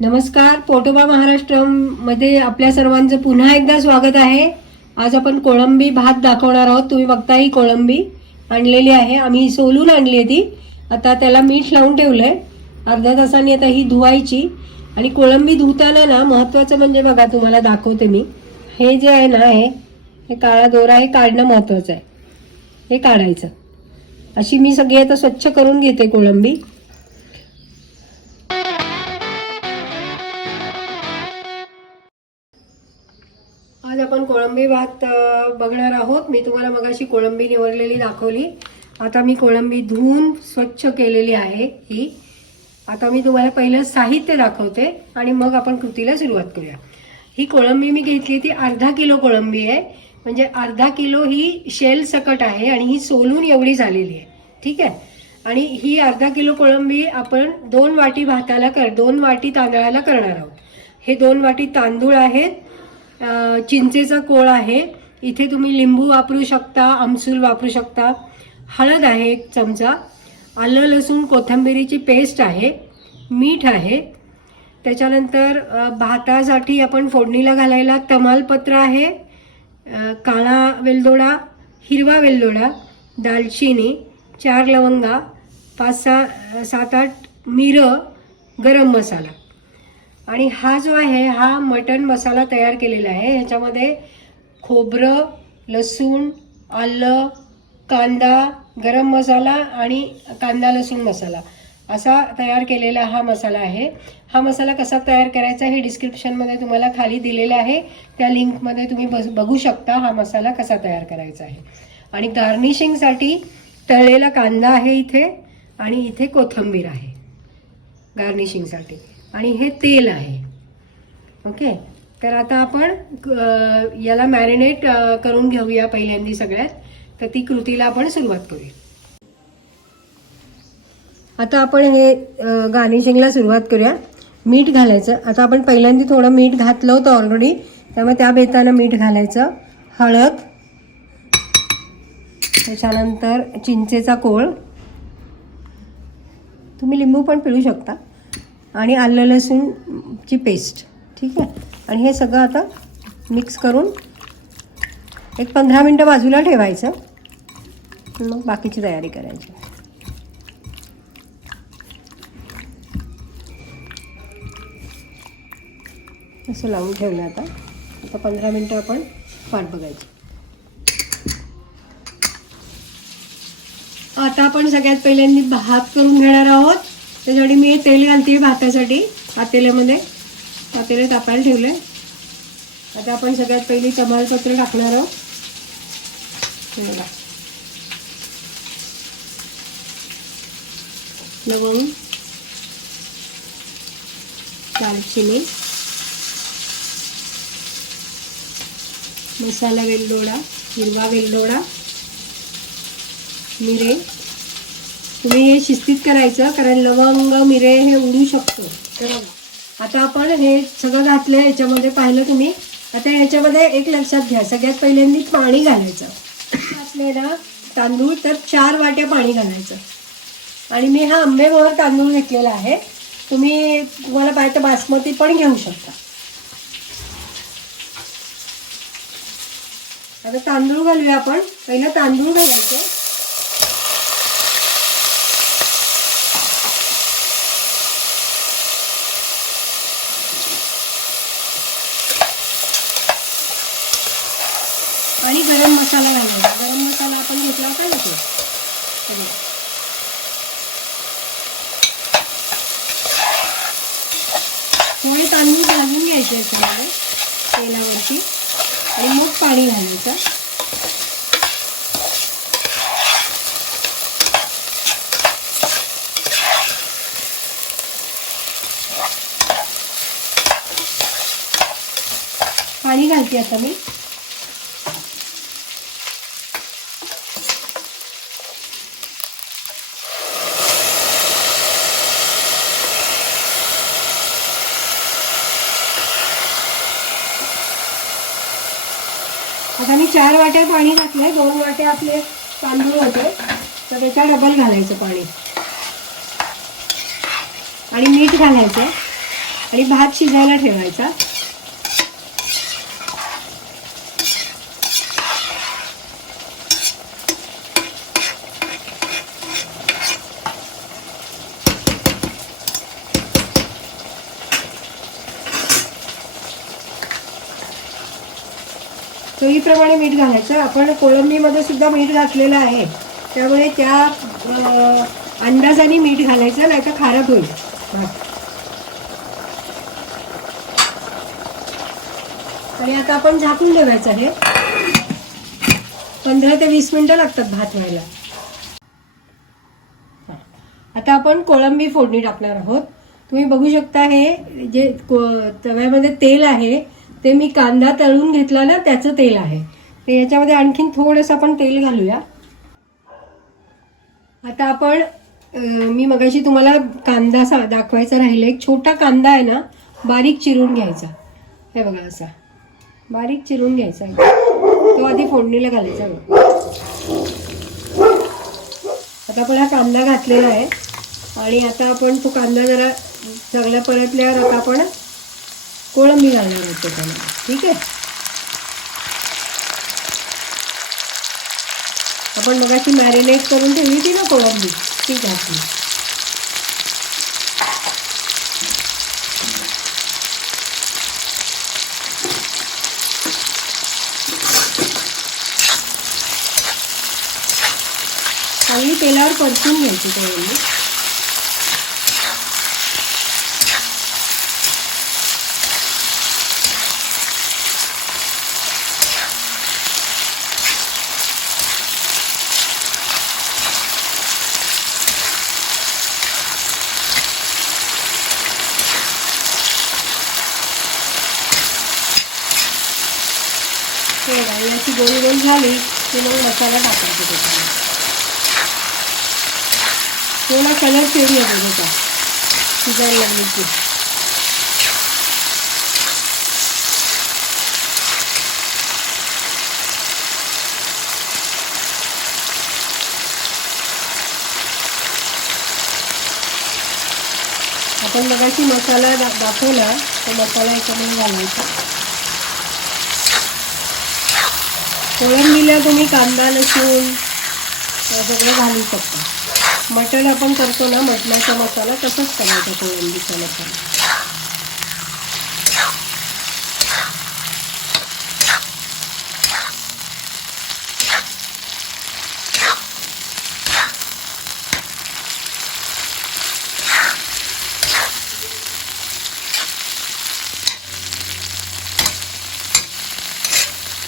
नमस्कार, पोटोबा महाराष्ट्रमध्ये आपल्या सर्वांचं पुन्हा एकदा स्वागत आहे. आज आपण कोळंबी भात दाखवणार आहोत. तुम्ही बघता ही कोळंबी आणलेली आहे, आम्ही सोलून आणली ती. आता त्याला मीठ लावून ठेवलंय. अर्ध्या तासाने आता ही धुवायची. आणि कोळंबी धुताना ना महत्वाचं म्हणजे बघा, तुम्हाला दाखवते मी. हे जे आहे ना, हे काळा दोरा हे काढणं महत्वाचं आहे. हे काढायचं. अशी मी सगळी आता स्वच्छ करून घेते कोळंबी. आज आपण कोळंबी भात बघणार आहोत. मी तुम्हाला मगाशी कोळंबी निवडलेली दाखवली. आता मी कोळंबी धुवून स्वच्छ केलेली आहे ही. आता मी तुम्हाला पहिलं साहित्य दाखवते आणि मग आपण कृतीला सुरुवात करूया. ही कोळंबी मी घेतली ती अर्धा किलो कोळंबी आहे. म्हणजे अर्धा किलो ही शेल सकट आहे आणि ही सोलून एवढी झालेली आहे. ठीक आहे. आणि ही अर्धा किलो कोळंबी आपण 2 वाटी भाताला 2 वाटी तांदळाला करणार आहोत. हे 2 वाटी तांदूळ आहेत. चिंचेचा कोळ आहे. इथे तुम्ही लिंबू वापरू शकता, आमसूल वापरू शकता. हळद आहे 1 चमचा. आलं लसूण कोथिंबीरीची पेस्ट आहे. मीठ आहे. त्याच्यानंतर भातासाठी आपण फोडणीला घालायला तमालपत्र आहे, काळा वेलदोडा, हिरवा वेलदोडा, दालचिनी, 4 लवंगा, 5-7-8 मिरं, गरम मसाला. आणि हा जो आहे हा मटण मसाला तयार केलेला आहे. ह्याच्यामध्ये खोबरं, लसूण, आलं, कांदा, गरम मसाला आणि कांदा लसूण मसाला असा तयार केलेला हा मसाला आहे. हा मसाला कसा तयार करायचा हे डिस्क्रिप्शनमध्ये तुम्हाला खाली दिलेलं आहे. त्या लिंकमध्ये तुम्ही बघू शकता हा मसाला कसा तयार करायचा आहे. आणि गार्निशिंगसाठी तळलेला कांदा आहे इथे आणि इथे कोथिंबीर आहे गार्निशिंगसाठी. आणि हे तेल आहे. ओके. तर आता आपण याला मॅरिनेट करून घेऊया पहिल्यांदा सगळ्यात. तर ती कृतीला आपण सुरुवात करूया. आता आपण हे गार्निशिंगला सुरुवात करूया. मीठ घालायचं. आता आपण पहिल्यांदा थोडं मीठ घातलं होतं ऑलरेडी, त्यामुळे त्या बेतानं मीठ घालायचं. हळद, त्याच्यानंतर चिंचेचा कोळ, तुम्ही लिंबू पण पिळू शकता, आणि आलं लसूणची पेस्ट. ठीक आहे. आणि हे सगळं आता मिक्स करून 15 मिनटं बाजूला ठेवायचं. मग बाकीची तयारी करायची. असं लावून ठेवलं. आता 15 मिनटं आपण वाट बघायची. आता आपण सगळ्यात पहिल्यांदा भात करून घेणार आहोत. त्यासाठी मी तेल घालते भातासाठी. पातेल्यामध्ये पातेलं तापायला ठेवलंय. आता आपण सगळ्यात पहिली तमालपत्र टाकणार आहोत. लवंग, दालचिनी, मसाला वेलदोडा, हिरवा वेलदोडा, मिरे. तुम्ही हे शिस्तीत करायचं, कारण लवंग मिरे हे उडू शकतो. तर आता आपण हे सगळं घातलं याच्यामध्ये. पाहिलं तुम्ही. आता याच्यामध्ये एक लक्षात घ्या, सगळ्यात पहिल्यांदा पाणी घालायचं. घातले ना तांदूळ, तर 4 वाट्या पाणी घालायचं. आणि मी हा आंबेमोहर तांदूळ घेतलेला आहे. तुम्हाला पाहिजे तर बासमती पण घेऊ शकता. आता तांदूळ घालूया आपण. पहिलं तांदूळ घालायचं. आणि गरम मसाला घालायचा. गरम मसाला आपण घेतला होता ना तो. थोडे तांदूळ भाजून घ्यायचे याच्यामध्ये तेलावरती. आणि मग पाणी घालायचं. पाणी घालते आता मी. आता मी 4 वाट्या पाणी घातलंय. 2 वाट्या आपले तांदूळ होते, तर त्याच्या डबल घालायचं पाणी. आणि मीठ घालायचं. आणि भात शिजायला ठेवायचा. चवीप्रमाणे मीठ घालायचं. आपण कोळंबीमध्ये सुद्धा मीठ घातलेलं आहे, त्यामुळे त्या अंदाजाने मीठ घालायचं, नाही तर खारट होईल भात. आणि आता आपण झाकून ठेवायचं आहे. 15 ते 20 मिनिटं लागतात भात व्हायला. आता आपण कोळंबी फोडणी टाकणार आहोत. तुम्ही बघू शकता हे जे तव्यामध्ये तेल आहे ते मी कांदा तळून घेतला ना, त्याचं तेल आहे. तर याच्यामध्ये आणखीन थोडंसं आपण तेल घालूया. आता आपण मी मगाशी तुम्हाला कांदा दाखवायचा राहिला. एक छोटा कांदा आहे ना, बारीक चिरून घ्यायचा. हे बघा असा बारीक चिरून घ्यायचा, तो आधी फोडणीला घालायचा. आता आपण हा कांदा घातलेला आहे आणि आता आपण तो कांदा जरा चांगला परतल्यावर आता आपण कोळंबी घालणार आहोत त्याच्यामध्ये. ठीक आहे. आपण मगाशी मॅरिनेट करून ठेवली होती ना कोळंबी, ती घातली. चांगली तेलावर परतून घ्यायची कोळंबी. याची गोल गोल झाली की मग मसाला टाकायचा त्याच्यामध्ये. थोडा कलर चेंज होतो त्याचा शिजायला लागली की. आपण मगाशी मसाला दाखवला, तो मसाला याच्यामध्ये घालायचा. कोळंबीला तुम्ही कांदा लसूण सगळं घालू शकता. मटण आपण करतो ना, मटणाचा मसाला तसंच करायचा कोळंबीचा मसाला.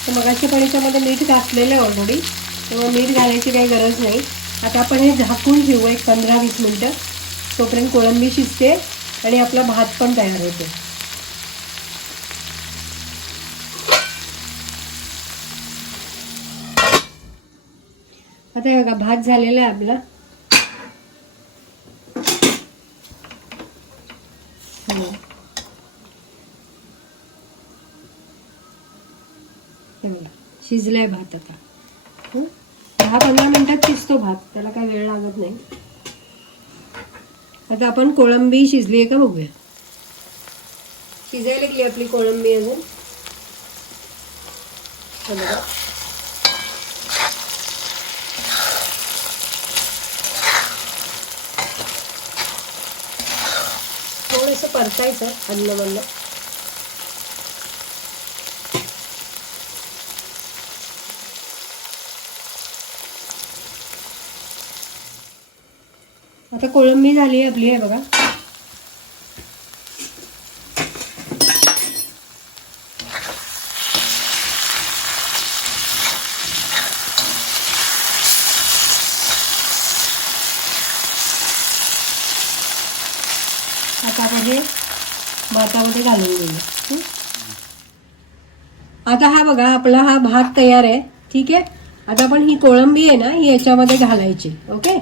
मगाशी पण याच्यामध्ये मीठ घातलेलं आहे ऑलरेडी, तेव्हा मीठ घालायची काही गरज नाही. आता आपण हे झाकून ठेवू एक 15-20 मिनटं. तोपर्यंत कोळंबी शिजते आणि आपला भात पण तयार होतो. आता हे बघा भात झालेला आहे आपला. शिजलाय भात. आता 10-15 मिनिटात शिजतो भात, त्याला काही वेळ लागत नाही. आता आपण कोळंबी शिजली आहे का बघूया. शिजायला लागली आपली कोळंबी अजून. थोडंसं परतायचं अन्न. आता कोळंबी झाली आपली आहे बघा. आता आपण हे भातामध्ये घालून घेऊ. आता हा बघा आपला हा भात तयार आहे. ठीक आहे. आता आपण ही कोळंबी आहे ना, ही याच्यामध्ये घालायची. ओके.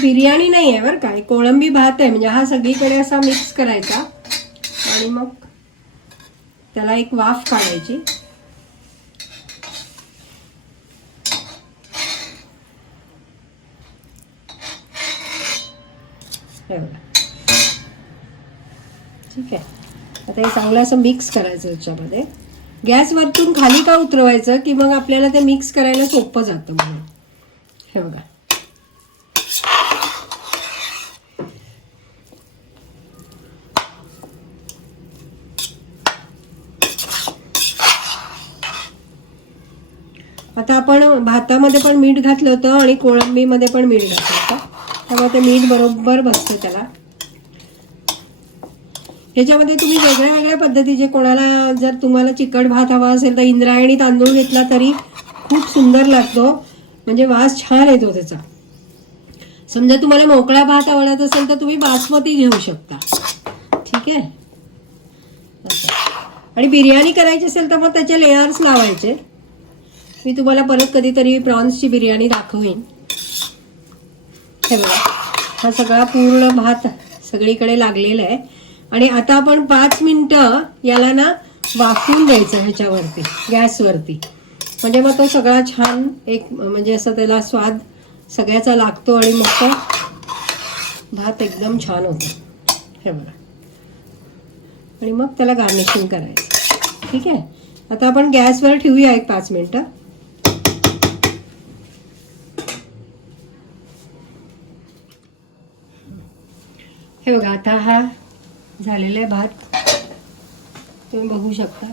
बिर्याणी नाही आहे बरं का, कोळंबी भात आहे. म्हणजे हा सगळीकडे असा मिक्स करायचा आणि मग त्याला एक वाफ काढायची. ठीक आहे. आता हे चांगलं असं मिक्स करायचं याच्यामध्ये. गॅस वरतून खाली का उतरवायचं की मग आपल्याला ते मिक्स करायला सोपं जातं म्हणून. हे बघा, आता आपण भातामध्ये पण मीठ घातलं होतं आणि कोळंबीमध्ये पण मीठ घातलं होतं, त्यामुळे ते मीठ बरोबर बसतं त्याला. ह्याच्यामध्ये तुम्ही वेगळ्या वेगळ्या पद्धतीचे, कोणाला जर तुम्हाला चिकट भात हवा असेल तर इंद्रायणी तांदूळ घेतला तरी खूप सुंदर लागतो, म्हणजे वास छान येतो त्याचा. समजा तुम्हाला मोकळा भात आवडत असेल तर तुम्ही बासमती घेऊ शकता. ठीक आहे. आणि बिर्याणी करायची असेल तर मग त्याचे लेयर्स लावायचे. मी तुम्हाला परत कधीतरी प्रॉन्सची बिर्याणी दाखवेन. हे बघा, हा सगळा पूर्ण भात सगळीकडे लागलेला आहे. आणि आता आपण 5 मिनिटं याला ना वाफवून द्यायचं ह्याच्यावरती, गॅसवरती. म्हणजे मग तो सगळा छान एक म्हणजे असं त्याला स्वाद सगळ्याचा लागतो आणि मग तो भात एकदम छान होतो. हे बघा, आणि मग त्याला गार्निशिंग करायचं. ठीक आहे. आता आपण गॅसवर ठेवूया एक 5 मिनिटं. हे बघा, आता हा झालेला आहे भात, तुम्ही बघू शकता.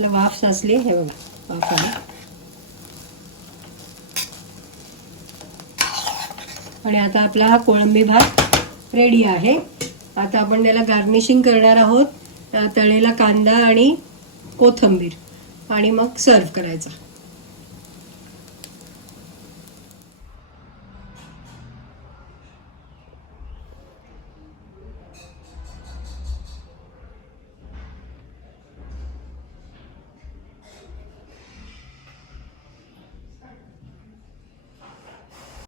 वाफ साचली. हे बघा, वाफ आली. आणि आता आपला हा कोळंबी भात रेडी आहे. आता आपण त्याला गार्निशिंग करणार आहोत, तळलेला कांदा आणि कोथिंबीर, आणि मग सर्व करायचा.